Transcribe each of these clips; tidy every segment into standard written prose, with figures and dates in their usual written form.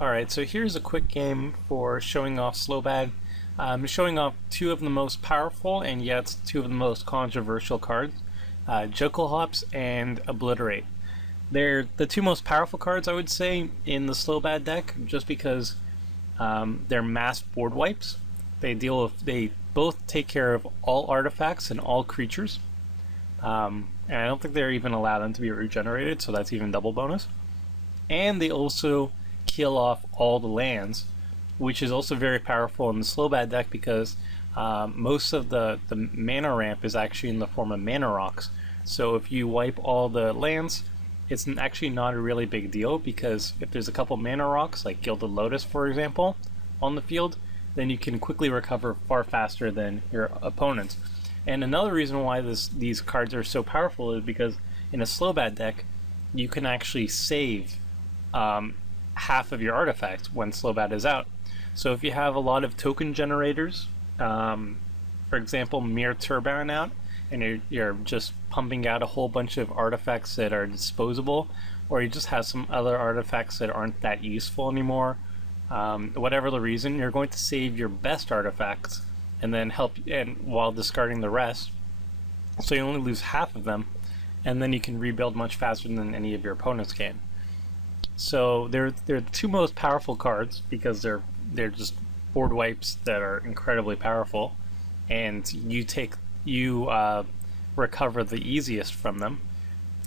Alright, so here's a quick game for showing off Slobad. Showing off two of the most powerful and yet two of the most controversial cards, Jokel Hops and Obliterate. They're the two most powerful cards, I would say, in the Slobad deck, just because they're mass board wipes. They both take care of all artifacts and all creatures. And I don't think they're even allowed them to be regenerated, so that's even double bonus. And they also kill off all the lands, which is also very powerful in the Slobad deck because most of the mana ramp is actually in the form of mana rocks. So if you wipe all the lands, it's actually not a really big deal, because if there's a couple mana rocks, like Gilded Lotus for example, on the field, then you can quickly recover far faster than your opponents. And another reason why these cards are so powerful is because in a Slobad deck, you can actually save half of your artifacts when Slobad is out. So if you have a lot of token generators, for example, Mere Turbine out, and you're just pumping out a whole bunch of artifacts that are disposable, or you just have some other artifacts that aren't that useful anymore, whatever the reason, you're going to save your best artifacts and then while discarding the rest, so you only lose half of them, and then you can rebuild much faster than any of your opponents can. So they're the two most powerful cards because they're just board wipes that are incredibly powerful, and you recover the easiest from them.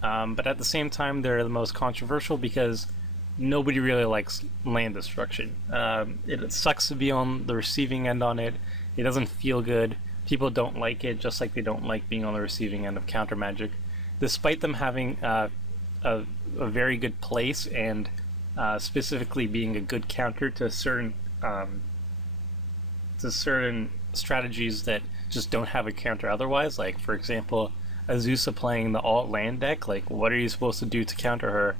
But at the same time, they're the most controversial because nobody really likes land destruction. It sucks to be on the receiving end on it. It doesn't feel good. People don't like it, just like they don't like being on the receiving end of counter magic, despite them having a very good place and specifically being a good counter to certain strategies that just don't have a counter otherwise. Like, for example, Azusa playing the alt land deck. Like, what are you supposed to do to counter her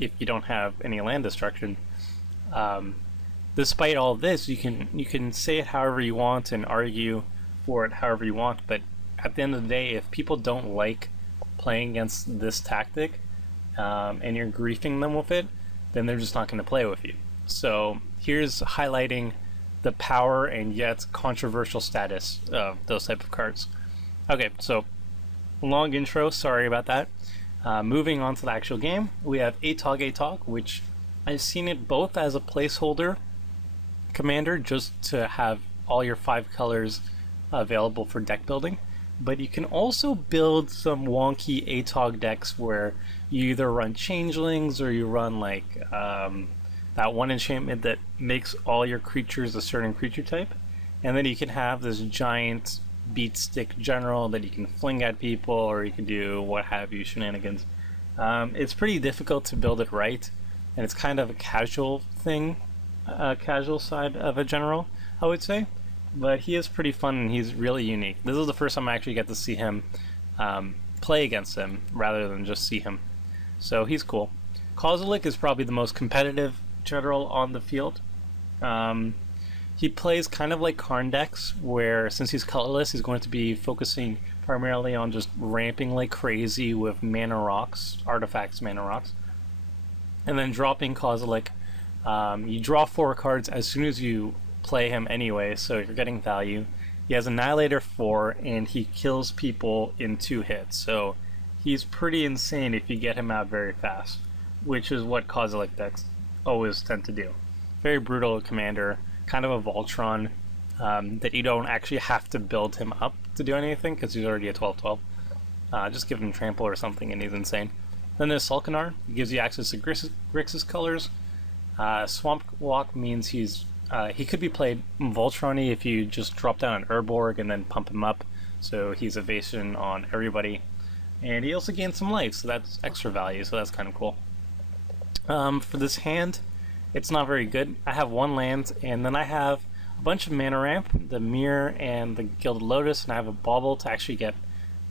if you don't have any land destruction? Despite all this, you can say it however you want and argue for it however you want, but at the end of the day, if people don't like playing against this tactic and you're griefing them with it, then they're just not going to play with you. So here's highlighting the power and yet controversial status of those type of cards. Okay, so long intro, sorry about that. Moving on to the actual game, we have Atog, which I've seen it both as a placeholder commander just to have all your 5 colors available for deck building, but you can also build some wonky Atog decks where you either run changelings or you run like that one enchantment that makes all your creatures a certain creature type, and then you can have this giant beat stick general that you can fling at people, or you can do what have you shenanigans. It's pretty difficult to build it right, and it's kind of a casual thing, casual side of a general, I would say. But he is pretty fun and he's really unique. This is the first time I actually get to see him play against him rather than just see him. So he's cool. Kozilek is probably the most competitive general on the field. He plays kind of like Karn decks, where since he's colorless, he's going to be focusing primarily on just ramping like crazy with mana rocks, artifacts mana rocks, and then dropping Kozilek. You draw 4 cards as soon as you play him anyway, so you're getting value. He has Annihilator 4, and he kills people in 2 hits, so he's pretty insane if you get him out very fast, which is what Kozilek decks always tend to do. Very brutal commander, kind of a Voltron, that you don't actually have to build him up to do anything because he's already a 12/12. Just give him Trample or something and he's insane. Then there's Sulkanar. He gives you access to Grixis colors. Swamp Walk means he could be played Voltron-y if you just drop down an Urborg and then pump him up, so he's evasion on everybody. And he also gains some life, so that's extra value, so that's kind of cool. For this hand, it's not very good. I have 1 land, and then I have a bunch of mana ramp, the Mirror and the Gilded Lotus, and I have a Bauble to actually get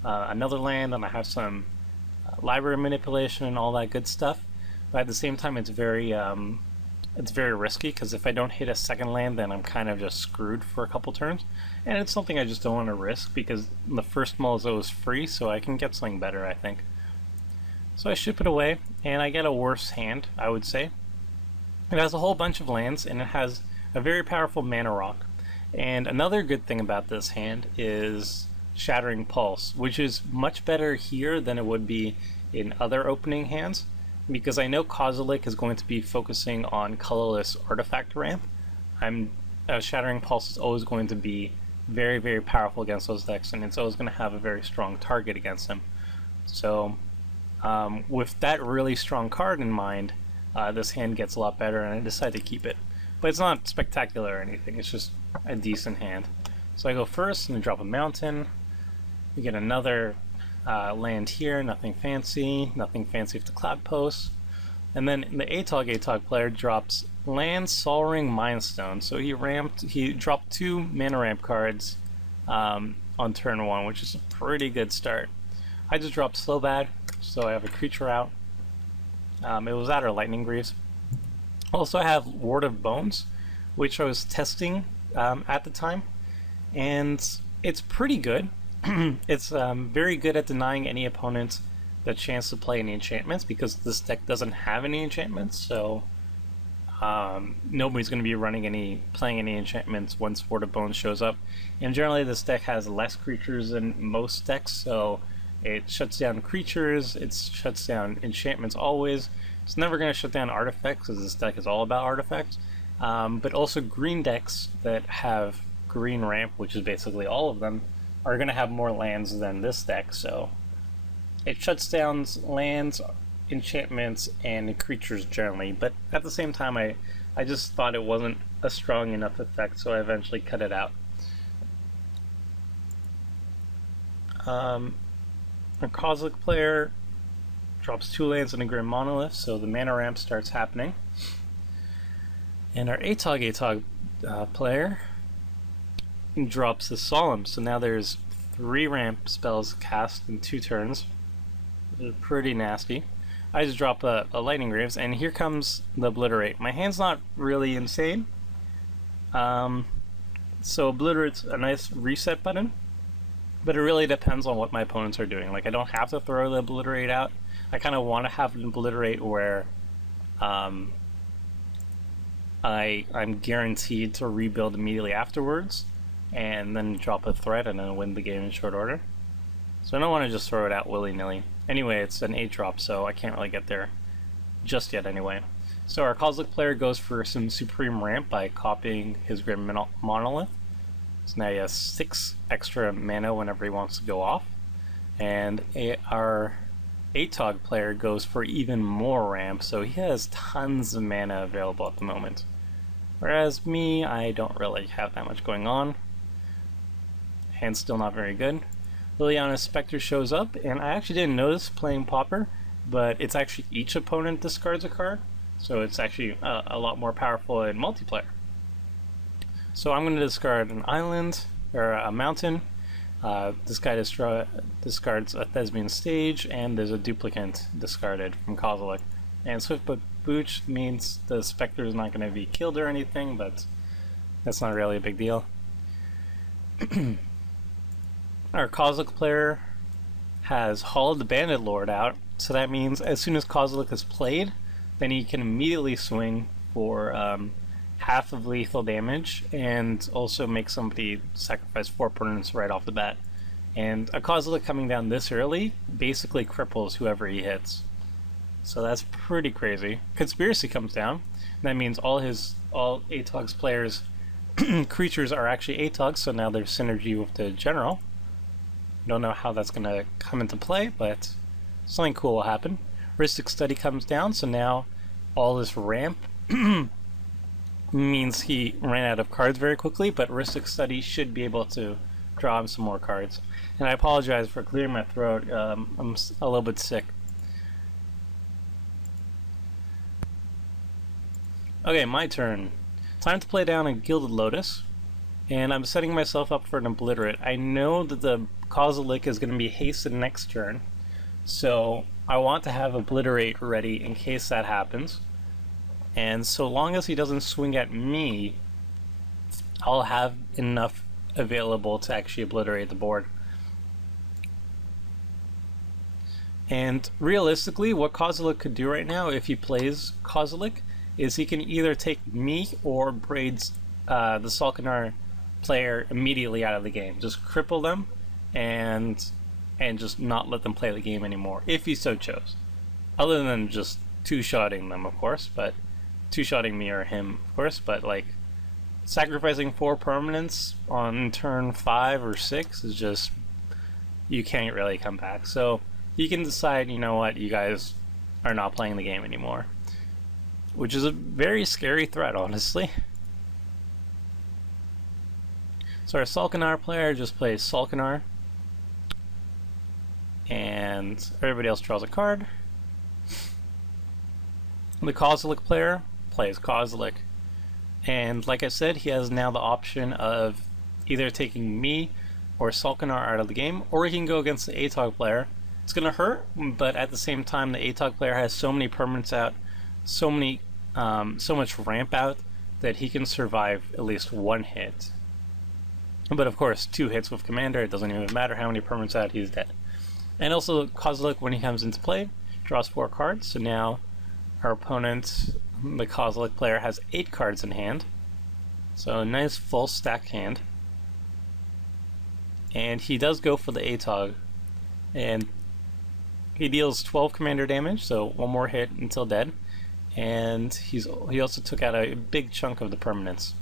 another land, and I have some library manipulation and all that good stuff. But at the same time, it's very risky, because if I don't hit a second land, then I'm kind of just screwed for a couple turns. And it's something I just don't want to risk, because the first mull is always free, so I can get something better, I think. So I ship it away, and I get a worse hand, I would say. It has a whole bunch of lands, and it has a very powerful mana rock. And another good thing about this hand is Shattering Pulse, which is much better here than it would be in other opening hands, because I know Kozilek is going to be focusing on colorless artifact ramp. Shattering Pulse is always going to be very, very powerful against those decks, and it's always going to have a very strong target against them. So with that really strong card in mind, this hand gets a lot better, and I decided to keep it. But it's not spectacular or anything, it's just a decent hand. So I go first and drop a mountain. We get another land here, nothing fancy with the Cloud Post. And then the Atog player drops land Sol Ring Mindstone. So he dropped 2 mana ramp cards on turn 1, which is a pretty good start. I just dropped Slobad, so I have a creature out. It was that or Lightning Greaves. Also I have Ward of Bones, which I was testing at the time, and it's pretty good. It's very good at denying any opponent the chance to play any enchantments, because this deck doesn't have any enchantments, so nobody's going to be playing any enchantments once Ward of Bones shows up. And generally this deck has less creatures than most decks, so it shuts down creatures, it shuts down enchantments always. It's never going to shut down artifacts, because this deck is all about artifacts. But also green decks that have green ramp, which is basically all of them, are going to have more lands than this deck, so it shuts down lands, enchantments, and creatures generally. But at the same time, I just thought it wasn't a strong enough effect, so I eventually cut it out. Our Kozilek player drops 2 lands and a Grim Monolith, so the mana ramp starts happening. And our Atog player drops the Solemn, so now there's 3 ramp spells cast in 2 turns. They're pretty nasty. I just drop a Lightning Greaves, and here comes the Obliterate. My hand's not really insane, so Obliterate's a nice reset button, but it really depends on what my opponents are doing. Like, I don't have to throw the Obliterate out. I kind of want to have an Obliterate where I'm guaranteed to rebuild immediately afterwards, and then drop a threat and then win the game in short order. So I don't want to just throw it out willy-nilly. Anyway, it's an 8-drop, so I can't really get there just yet anyway. So our Kozilek player goes for some Supreme Ramp by copying his Grim Monolith. So now he has 6 extra mana whenever he wants to go off. And our Atog player goes for even more ramp, so he has tons of mana available at the moment. Whereas me, I don't really have that much going on. Hand's still not very good. Liliana's Spectre shows up, and I actually didn't notice playing Pauper, but it's actually each opponent discards a card, so it's actually a lot more powerful in multiplayer. So I'm going to discard an island, or a mountain. This guy discards a Thespian Stage, and there's a duplicate discarded from Kozilek. And Swift Booch means the Spectre is not going to be killed or anything, but that's not really a big deal. Our Kozilek player has Hall of the Bandit Lord out, so that means as soon as Kozilek is played, then he can immediately swing for half of lethal damage, and also make somebody sacrifice 4 opponents right off the bat. And a Kozilek coming down this early basically cripples whoever he hits. So that's pretty crazy. Conspiracy comes down, and that means all Atog's players' creatures are actually Atogs, so now there's synergy with the general. Don't know how that's going to come into play, but something cool will happen. Rhystic Study comes down, so now all this ramp means he ran out of cards very quickly, but Rhystic Study should be able to draw him some more cards. And I apologize for clearing my throat. I'm a little bit sick. Okay, my turn. Time to play down a Gilded Lotus, and I'm setting myself up for an Obliterate. I know that the Kozilek is going to be hasted next turn, so I want to have Obliterate ready in case that happens. And so long as he doesn't swing at me, I'll have enough available to actually obliterate the board. And realistically, what Kozilek could do right now, if he plays Kozilek, is he can either take me or Braids, the Salkanar player, immediately out of the game. Just cripple them and just not let them play the game anymore, if he so chose. Other than just two-shotting them, of course, but two-shotting me or him, of course, but like sacrificing 4 permanents on turn 5 or 6 is just, you can't really come back. So he can decide, you know what, you guys are not playing the game anymore, which is a very scary threat, honestly. So our Salkanar player just plays Salkanar, and everybody else draws a card. The Kozilek player plays Kozilek, and like I said, he has now the option of either taking me or Salkanar out of the game, or he can go against the Atog player. It's gonna hurt, but at the same time, the Atog player has so many permanents out, so much ramp out, that he can survive at least 1 hit. But of course, 2 hits with Commander, it doesn't even matter how many permanents out, he's dead. And also, Kozilek, when he comes into play, draws 4 cards, so now our opponent, the Kozilek player, has 8 cards in hand. So a nice full stack hand. And he does go for the Atog, and he deals 12 commander damage, so 1 more hit until dead. And he also took out a big chunk of the permanents.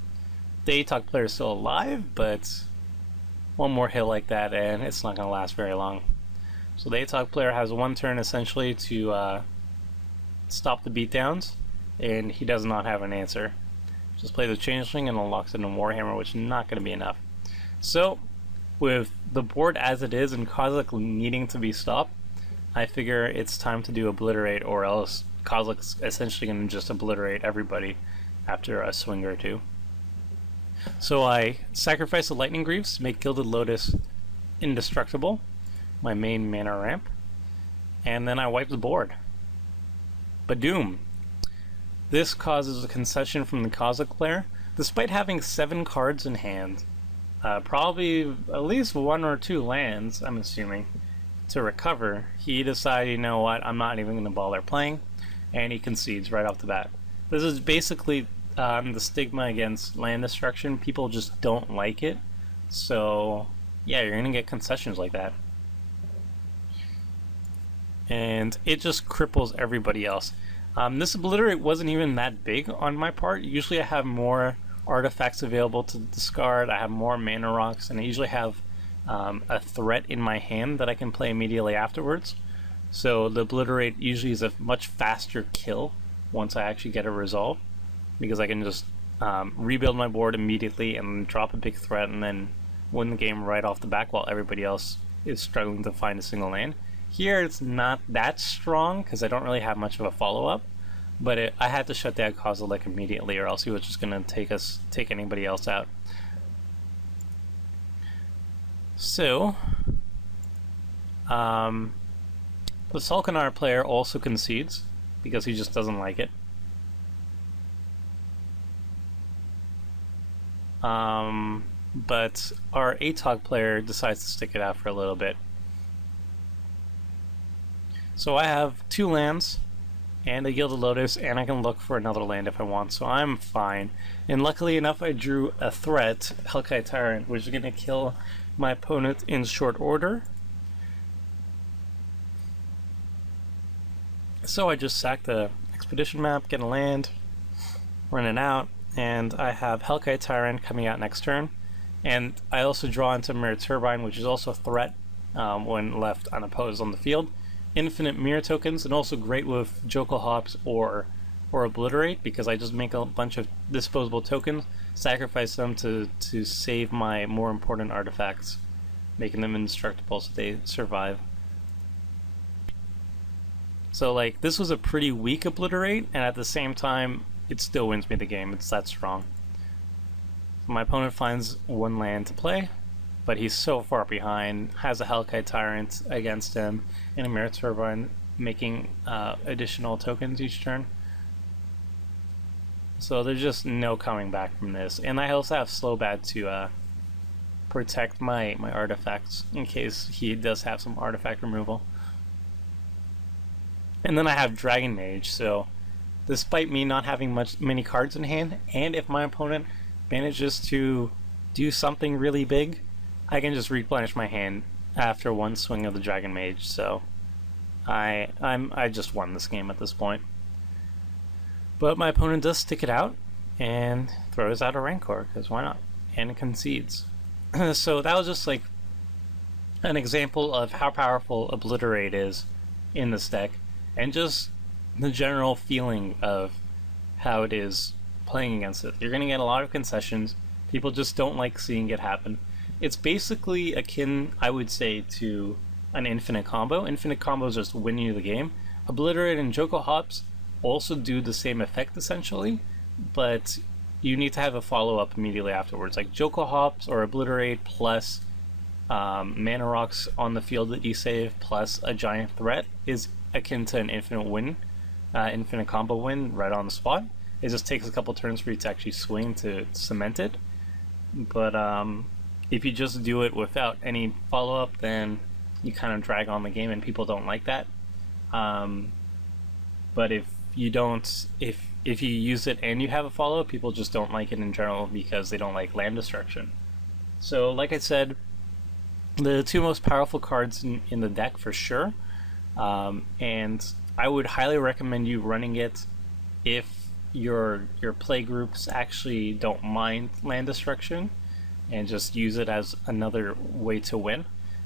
The Atog player is still alive, but 1 more hit like that and it's not going to last very long. So the Atog player has 1 turn essentially to stop the beatdowns, and he does not have an answer. Just plays a Changeling and unlocks it in Warhammer, which is not going to be enough. So with the board as it is and Kozilek needing to be stopped, I figure it's time to do Obliterate, or else Kozilek's essentially going to just obliterate everybody after a swing or 2. So I sacrifice the Lightning Greaves to make Gilded Lotus indestructible, my main mana ramp, and then I wipe the board. Badoom! This causes a concession from the Kozilek player. Despite having 7 cards in hand, probably at least 1 or 2 lands, I'm assuming, to recover, he decided, you know what, I'm not even going to bother playing, and he concedes right off the bat. This is basically the stigma against land destruction. People just don't like it, so yeah, you're going to get concessions like that. And it just cripples everybody else. This Obliterate wasn't even that big on my part. Usually I have more artifacts available to discard, I have more mana rocks, and I usually have a threat in my hand that I can play immediately afterwards. So the Obliterate usually is a much faster kill once I actually get a resolve, because I can just rebuild my board immediately and drop a big threat and then win the game right off the back while everybody else is struggling to find a single land. Here it's not that strong because I don't really have much of a follow-up, but I had to shut down Kozilek immediately, or else he was just going to take anybody else out. So the Salkanar player also concedes because he just doesn't like it. But our Atog player decides to stick it out for a little bit. So I have 2 lands and a Gilded Lotus, and I can look for another land if I want, so I'm fine. And luckily enough, I drew a threat, Hellkite Tyrant, which is going to kill my opponent in short order. So I just sack the Expedition map, get a land, run it out, and I have Hellkite Tyrant coming out next turn. And I also draw into Mirror Turbine, which is also a threat when left unopposed on the field. Infinite mirror tokens, and also great with Jokel Hops or Obliterate, because I just make a bunch of disposable tokens, sacrifice them to save my more important artifacts, making them indestructible so they survive. So like, this was a pretty weak Obliterate, and at the same time it still wins me the game. It's that strong. My opponent finds 1 land to play, but he's so far behind, has a Hellkite Tyrant against him, and a Mirror Turbine, making additional tokens each turn. So there's just no coming back from this. And I also have Slobad to protect my artifacts in case he does have some artifact removal. And then I have Dragon Mage, so despite me not having many cards in hand, and if my opponent manages to do something really big, I can just replenish my hand after one swing of the Dragon Mage. So I just won this game at this point. But my opponent does stick it out and throws out a Rancor, because why not? And concedes. So that was just like an example of how powerful Obliterate is in this deck, and just the general feeling of how it is playing against it. You're going to get a lot of concessions. People just don't like seeing it happen. It's basically akin, I would say, to an infinite combo. Infinite combos just win you the game. Obliterate and Joko Hops also do the same effect essentially, but you need to have a follow-up immediately afterwards. Like Joko Hops or Obliterate plus mana rocks on the field that you save plus a giant threat is akin to an infinite win, infinite combo win right on the spot. It just takes a couple turns for you to actually swing to cement it. But if you just do it without any follow-up, then you kind of drag on the game, and people don't like that. But if you don't, if you use it and you have a follow-up, people just don't like it in general because they don't like land destruction. So like I said, the two most powerful cards in the deck for sure, and I would highly recommend you running it if your play groups actually don't mind land destruction and just use it as another way to win.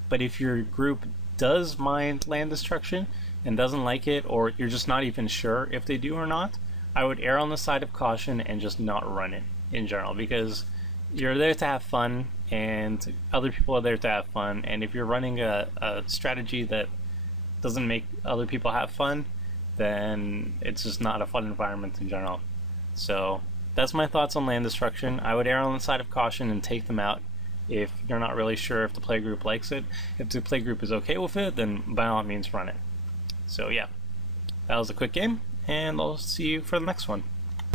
But if your group does mind land destruction and doesn't like it, or you're just not even sure if they do or not, I would err on the side of caution and just not run it in general, because you're there to have fun and other people are there to have fun, and if you're running a strategy that doesn't make other people have fun, then it's just not a fun environment in general. So that's my thoughts on land destruction. I would err on the side of caution and take them out if you're not really sure if the playgroup likes it. If the playgroup is okay with it, then by all means run it. So yeah, that was a quick game, and I'll see you for the next one.